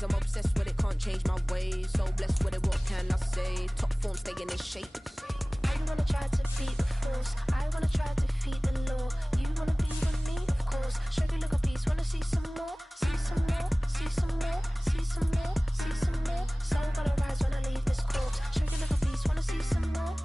always, I'm obsessed with it, can't change my ways. So blessed with it, what can I say? Top form, staying in shape. I wanna try to beat the force. I wanna try to defeat the law. You wanna be with me, of course. Show you look a piece, wanna see some more, see some more, see some more, see some more, see some more. Soul gonna rise when I leave this corpse. Show you look a piece, wanna see some more.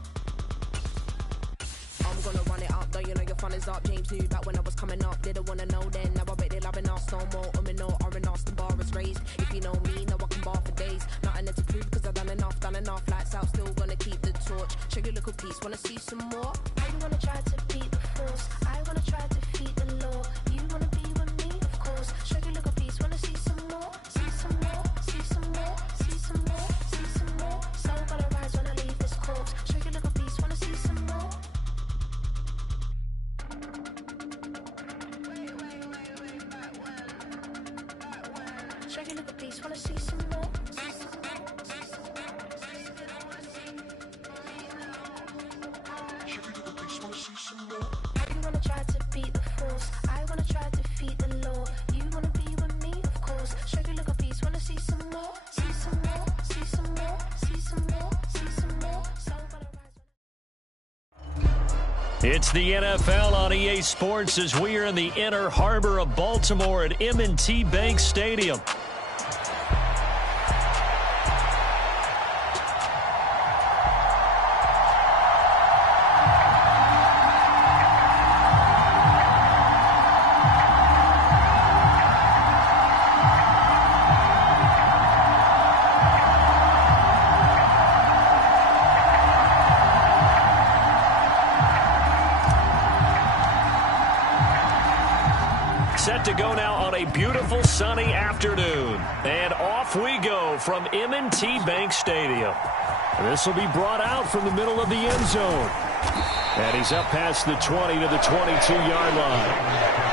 I'm gonna run it up, though you know your fun is up. James knew back when I was coming up, didn't wanna know then. Now I bet they're loving us no more. No, R&R's the bar is raised. If you know me, know I can bar for days. Nothing to prove because I've done enough. Lights out, still gonna keep the torch. Show you little piece, wanna see some more? I wanna try to beat the force. I wanna try to defeat the law. You wanna be with me, of course. Show you look a piece, wanna see some more, see some more, see some more, see some more, see some more. Soul gonna rise when I leave this corpse. Show you look a piece, wanna see some more. Show you look a piece, wanna see some more. You wanna try to beat the force. I wanna try to defeat the law. You wanna be with me, of course. Show you look a piece, wanna see some more, see some more, see some more, see some more, see some more. Soul gonna rise. It's the NFL on EA Sports as we are in the inner harbor of Baltimore at M&T Bank Stadium. Set to go now on a beautiful sunny afternoon. And off we go from M&T Bank Stadium. This will be brought out from the middle of the end zone. And he's up past the 20 to the 22-yard line.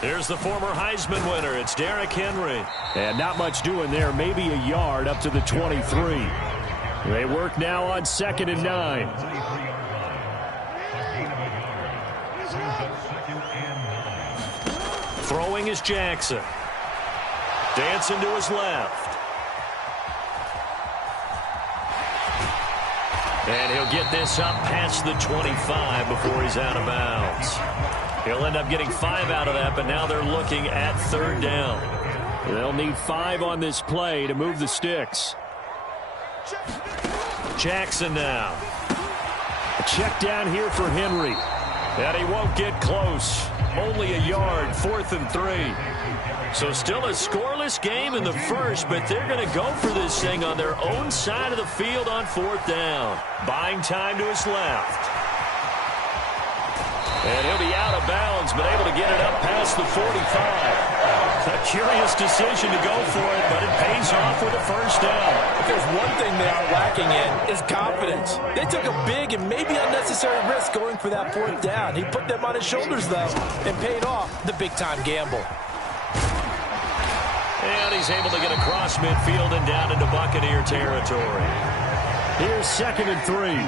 Here's the former Heisman winner. It's Derrick Henry. And not much doing there. Maybe a yard up to the 23. They work now on 2nd and 9. Throwing is Jackson. Dancing to his left. And he'll get this up past the 25 before he's out of bounds. He'll end up getting 5 out of that, but now they're looking at 3rd down. They'll need 5 on this play to move the sticks. Jackson now. A check down here for Henry. And he won't get close. Only a yard, 4th and 3. So still a scoreless game in the first, but they're going to go for this thing on their own side of the field on 4th down. Buying time to his left. And he'll be out of bounds, but able to get it up past the 45. A curious decision to go for it, but it pays off with a 1st down. If there's one thing they are lacking in, is confidence. They took a big and maybe unnecessary risk going for that 4th down. He put them on his shoulders, though, and paid off the big-time gamble. And he's able to get across midfield and down into Buccaneer territory. Here's 2nd and 3.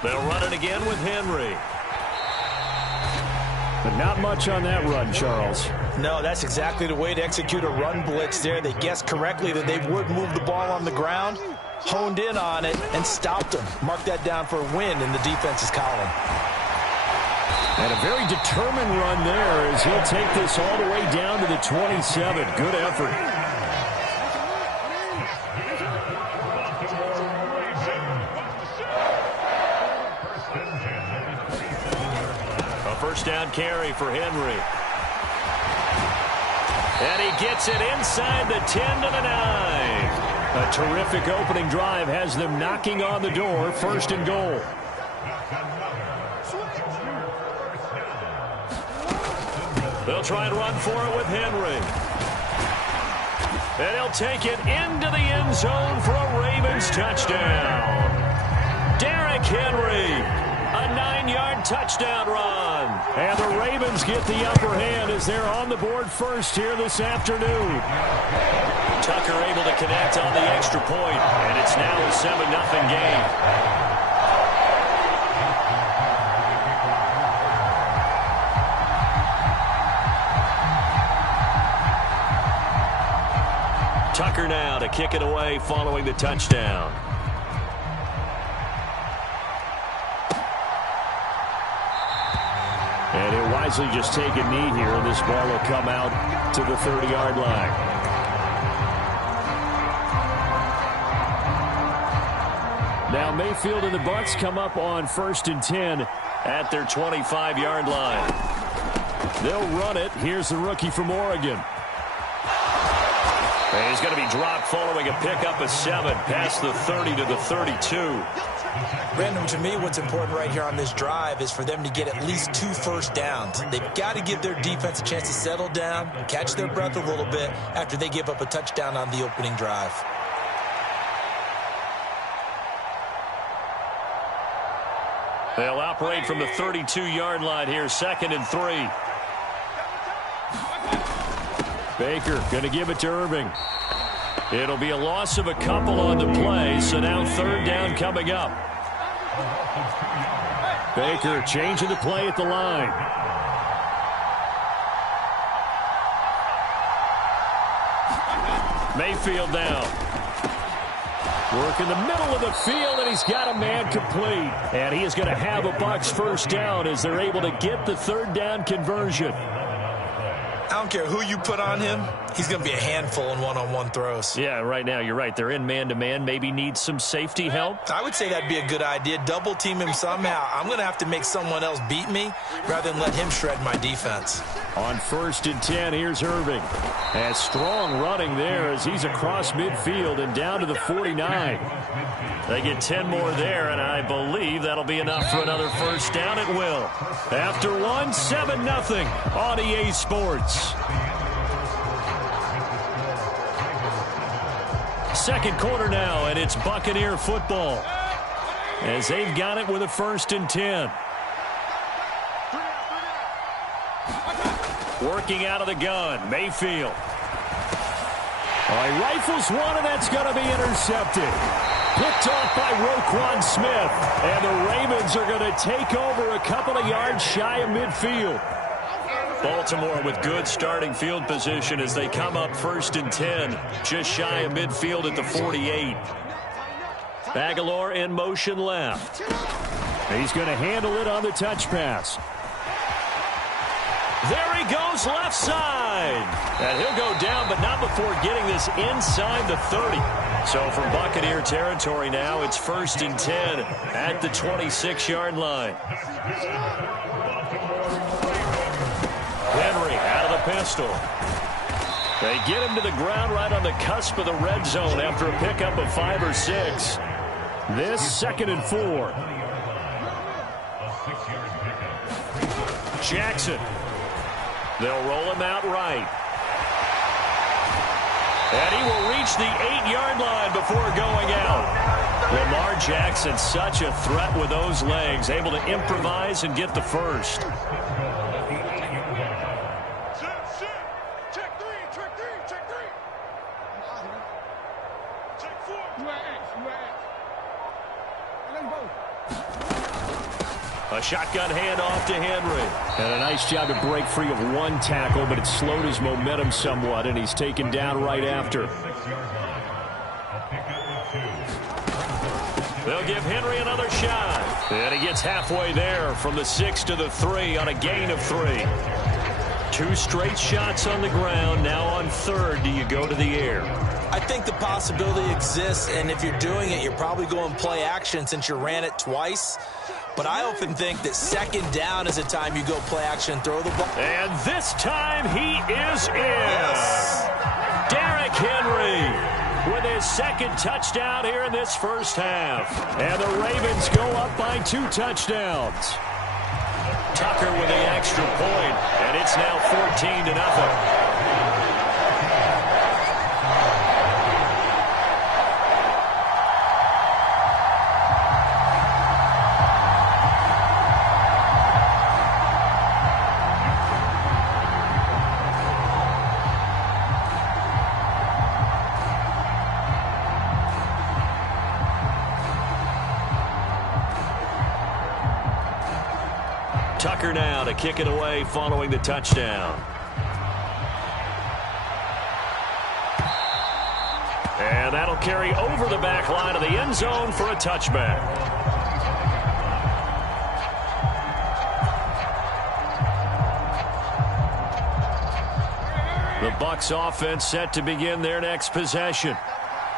They'll run it again with Henry. But not much on that run, Charles. No, that's exactly the way to execute a run blitz there. They guessed correctly that they would move the ball on the ground, honed in on it, and stopped them. Mark that down for a win in the defense's column. And a very determined run there as he'll take this all the way down to the 27. Good effort. A 1st down carry for Henry. And he gets it inside the 10 to the 9. A terrific opening drive has them knocking on the door, 1st and goal. They'll try and run for it with Henry. And he'll take it into the end zone for a Ravens touchdown. Derrick Henry, a 9-yard touchdown run. And the Ravens get the upper hand as they're on the board first here this afternoon. Tucker able to connect on the extra point, and it's now a 7-0 game. Tucker now to kick it away following the touchdown. And he'll wisely just take a knee here, and this ball will come out to the 30-yard line. Now Mayfield and the Bucs come up on 1st and 10 at their 25-yard line. They'll run it. Here's the rookie from Oregon. And he's going to be dropped following a pickup of 7 past the 30 to the 32. Brandon, to me, what's important right here on this drive is for them to get at least 2 first downs. They've got to give their defense a chance to settle down, catch their breath a little bit after they give up a touchdown on the opening drive. They'll operate from the 32-yard line here, 2nd and 3. Baker going to give it to Irving. It'll be a loss of a couple on the play, so now 3rd down coming up. Baker changing the play at the line. Mayfield now. Work in the middle of the field, and he's got a man complete. And he is going to have a Bucs first down as they're able to get the 3rd down conversion. I don't care who you put on him. He's going to be a handful in one-on-one throws. Yeah, right now, you're right. They're in man-to-man. Maybe need some safety help. I would say that'd be a good idea. Double team him somehow. I'm going to have to make someone else beat me rather than let him shred my defense. On 1st and 10, here's Irving. And strong running there as he's across midfield and down to the 49. They get 10 more there, and I believe that'll be enough for another first down. It will. After 1, 7-0 on EA Sports. Second quarter now, and it's Buccaneer football as they've got it with a 1st and 10. Working out of the gun, Mayfield. He rifles one, and that's going to be intercepted. Picked off by Roquan Smith, and the Ravens are going to take over a couple of yards shy of midfield. Baltimore with good starting field position as they come up 1st and 10, just shy of midfield at the 48. Aguilar in motion left. He's going to handle it on the touch pass. There he goes left side. And he'll go down, but not before getting this inside the 30. So from Buccaneer territory now, it's 1st and 10 at the 26-yard line. Henry out of the pistol. They get him to the ground right on the cusp of the red zone after a pickup of 5 or 6. This 2nd and 4. Jackson. They'll roll him out right. And he will reach the 8-yard line before going out. Lamar Jackson, such a threat with those legs, able to improvise and get the first. A shotgun handoff to Henry. And a nice job to break free of one tackle, but it slowed his momentum somewhat, and he's taken down right after. They'll give Henry another shot. And he gets halfway there from the 6 to the 3 on a gain of 3. 2 straight shots on the ground. Now on 3rd, do you go to the air? I I think the possibility exists, and if you're doing it, you're probably going play action since you ran it twice. But I often think that second down is a time you go play action and throw the ball. And this time he is in. Yes. Derrick Henry with his second touchdown here in this first half. And the Ravens go up by 2 touchdowns. Tucker with the extra point, and it's now 14-0. Tucker now to kick it away following the touchdown. And that'll carry over the back line of the end zone for a touchback. The Bucs offense set to begin their next possession.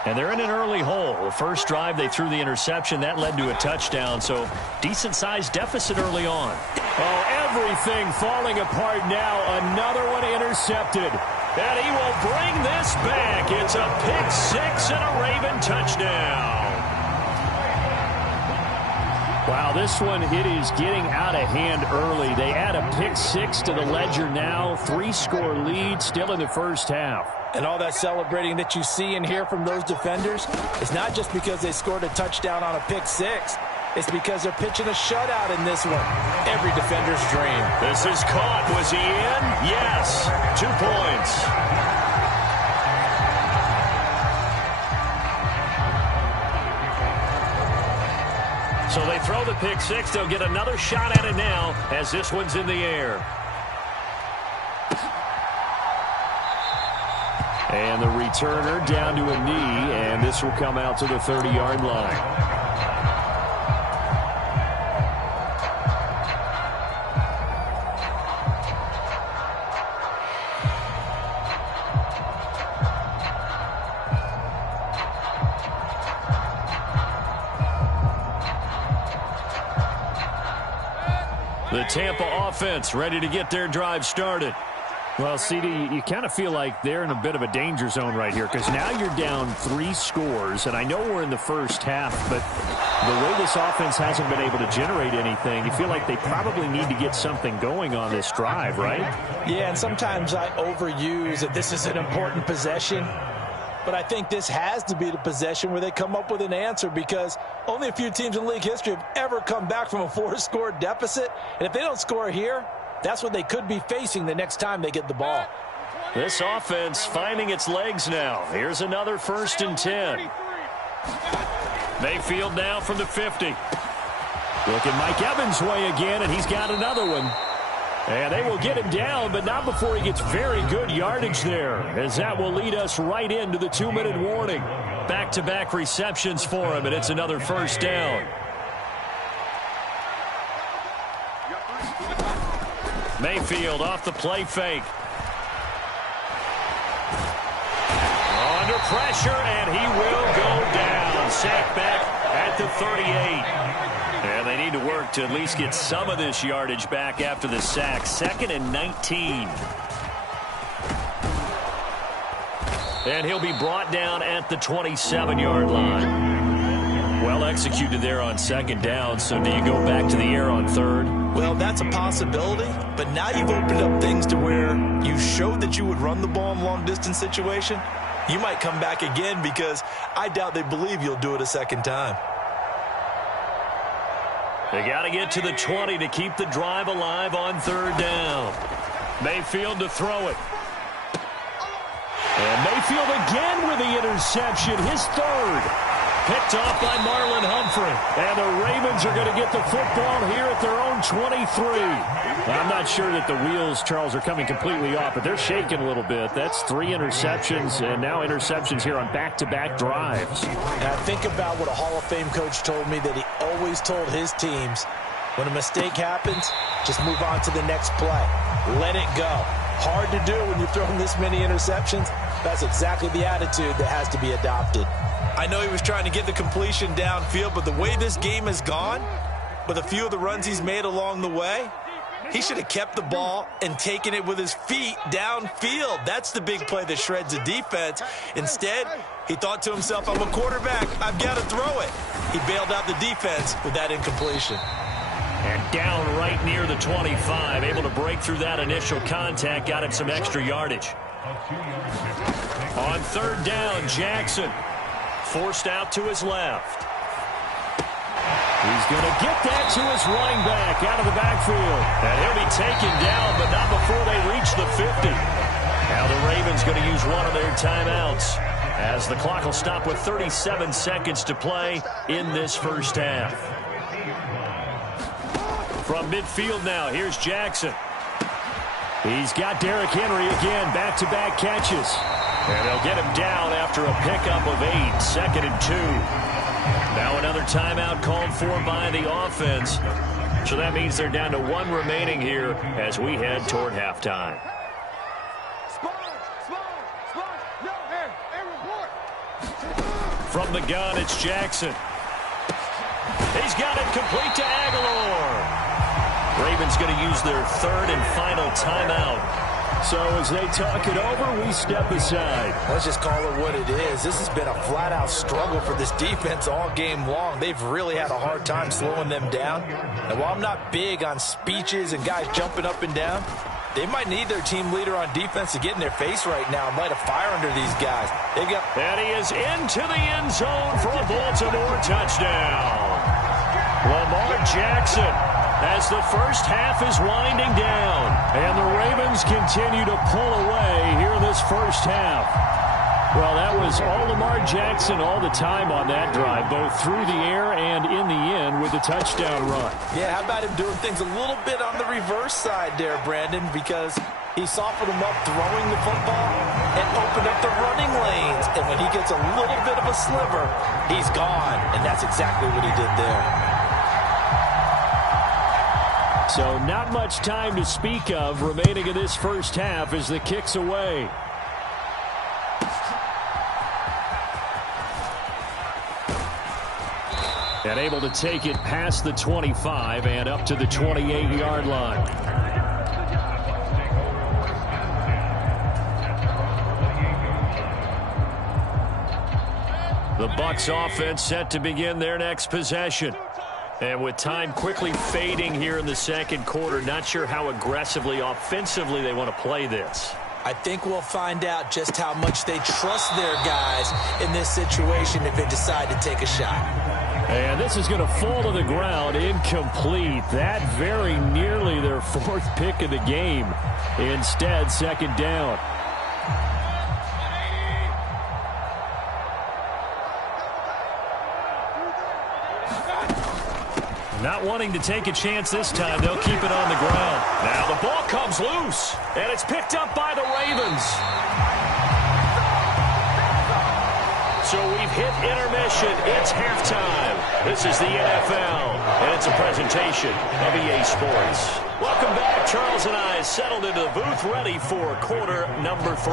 And they're in an early hole. The first drive, they threw the interception. That led to a touchdown, so decent-sized deficit early on. Oh, everything falling apart now. Another one intercepted. And he will bring this back. It's a pick six and a Raven touchdown. Wow, this one, it is getting out of hand early. They add a pick six to the ledger now. 3-score lead still in the first half. And all that celebrating that you see and hear from those defenders is not just because they scored a touchdown on a pick six. It's because they're pitching a shutout in this one. Every defender's dream. This is caught. Was he in? Yes. 2 points. So they throw the pick six. They'll get another shot at it now as this one's in the air. And the returner down to a knee, and this will come out to the 30-yard line. The Tampa offense ready to get their drive started. Well, CD, you kind of feel like they're in a bit of a danger zone right here because now you're down 3 scores, and I know we're in the first half, but the way this offense hasn't been able to generate anything, you feel like they probably need to get something going on this drive, right? Yeah, and sometimes I overuse that this is an important possession, but I think this has to be the possession where they come up with an answer because only a few teams in league history have ever come back from a 4-score deficit, and if they don't score here, that's what they could be facing the next time they get the ball. This offense finding its legs now. Here's another 1st and 10. Mayfield now from the 50. Looking Mike Evans' way again, and he's got another one. And they will get him down, but not before he gets very good yardage there, as that will lead us right into the 2-minute warning. Back-to-back receptions for him, and it's another 1st down. Mayfield off the play fake. Under pressure, and he will go down. Sacked back at the 38. And they need to work to at least get some of this yardage back after the sack. 2nd and 19. And he'll be brought down at the 27-yard line. Well executed there on 2nd down, so do you go back to the air on 3rd? Well, that's a possibility, but now you've opened up things to where you showed that you would run the ball in long-distance situation. You might come back again because I doubt they believe you'll do it a 2nd time. They got to get to the 20 to keep the drive alive on 3rd down. Mayfield to throw it. And Mayfield again with the interception, his 3rd. Picked off by Marlon Humphrey. And the Ravens are going to get the football here at their own 23. I'm not sure that the wheels, Charles, are coming completely off, but they're shaking a little bit. That's 3 interceptions, and now interceptions here on back-to-back drives. Now think about what a Hall of Fame coach told me that he always told his teams, when a mistake happens, just move on to the next play. Let it go. Hard to do when you're throwing this many interceptions. That's exactly the attitude that has to be adopted. I know he was trying to get the completion downfield, but the way this game has gone, with a few of the runs he's made along the way, he should have kept the ball and taken it with his feet downfield. That's the big play that shreds the defense. Instead, he thought to himself, I'm a quarterback. I've got to throw it. He bailed out the defense with that incompletion. And down right near the 25, able to break through that initial contact, got him some extra yardage. On third down, Jackson forced out to his left. He's going to get that to his running back out of the backfield. And he'll be taken down, but not before they reach the 50. Now the Ravens going to use one of their timeouts as the clock will stop with 37 seconds to play in this first half. From midfield now, here's Jackson. He's got Derrick Henry again, back-to-back catches. And they'll get him down after a pickup of 8, 2nd and 2. Now another timeout called for by the offense. So that means they're down to 1 remaining here as we head toward halftime. From the gun, it's Jackson. He's got it complete to Aguilar. Ravens going to use their 3rd and final timeout. So as they talk it over, we step aside. Let's just call it what it is. This has been a flat-out struggle for this defense all game long. They've really had a hard time slowing them down. And while I'm not big on speeches and guys jumping up and down, they might need their team leader on defense to get in their face right now and light a fire under these guys. And he is into the end zone for a Baltimore touchdown. Lamar Jackson, as the first half is winding down, and the Ravens continue to pull away here in this first half. Well, that was all Lamar Jackson all the time on that drive, both through the air and in the end with the touchdown run. Yeah, how about him doing things a little bit on the reverse side there, Brandon, because he softened him up throwing the football and opened up the running lanes. And when he gets a little bit of a sliver, he's gone. And that's exactly what he did there. So not much time to speak of remaining in this first half as the kick's away. And able to take it past the 25 and up to the 28-yard line. The Bucs offense set to begin their next possession. And with time quickly fading here in the second quarter, not sure how aggressively, offensively they want to play this. I think we'll find out just how much they trust their guys in this situation if they decide to take a shot. And this is going to fall to the ground, incomplete. That very nearly their 4th pick of the game. Instead, 2nd down. Not wanting to take a chance this time, they'll keep it on the ground. Now the ball comes loose, and it's picked up by the Ravens. So we've hit intermission. It's halftime. This is the NFL, and it's a presentation of EA Sports. Welcome back. Charles and I settled into the booth, ready for quarter number 3.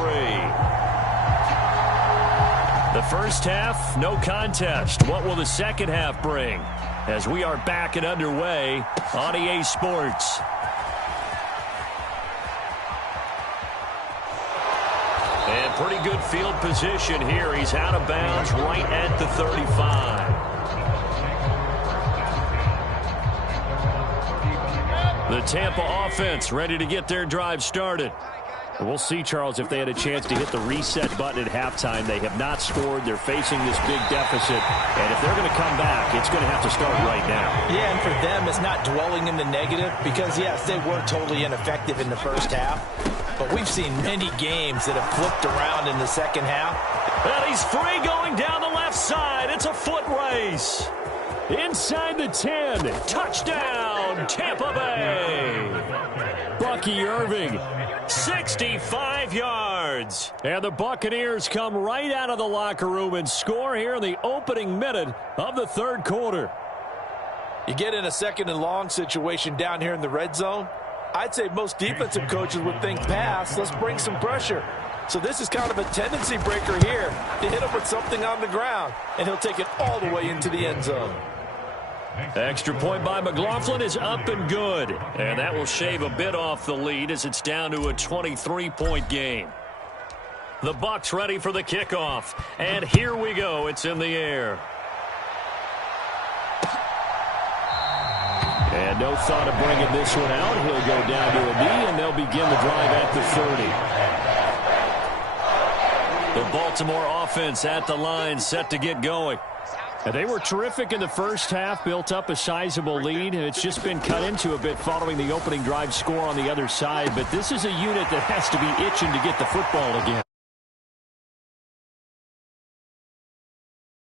The first half, no contest. What will the second half bring? As we are back and underway on EA Sports. And pretty good field position here. He's out of bounds right at the 35. The Tampa offense ready to get their drive started. We'll see, Charles, if they had a chance to hit the reset button at halftime. They have not scored. They're facing this big deficit. And if they're going to come back, it's going to have to start right now. Yeah, and for them, it's not dwelling in the negative because, yes, they were totally ineffective in the first half. But we've seen many games that have flipped around in the second half. And he's free going down the left side. It's a foot race. Inside the 10. Touchdown, Tampa Bay. Bucky Irving. 65 yards. And the Buccaneers come right out of the locker room and score here in the opening minute of the third quarter. You get in a 2nd and long situation down here in the red zone, I'd say most defensive coaches would think pass. Let's bring some pressure. So this is kind of a tendency breaker here to hit him with something on the ground, and he'll take it all the way into the end zone. Extra point by McLaughlin is up and good. And that will shave a bit off the lead as it's down to a 23-point game. The Bucs ready for the kickoff. And here we go. It's in the air. And no thought of bringing this one out. He'll go down to a knee, and they'll begin the drive at the 30. The Baltimore offense at the line, set to get going. And they were terrific in the first half, built up a sizable lead, and it's just been cut into a bit following the opening drive score on the other side. But this is a unit that has to be itching to get the football again.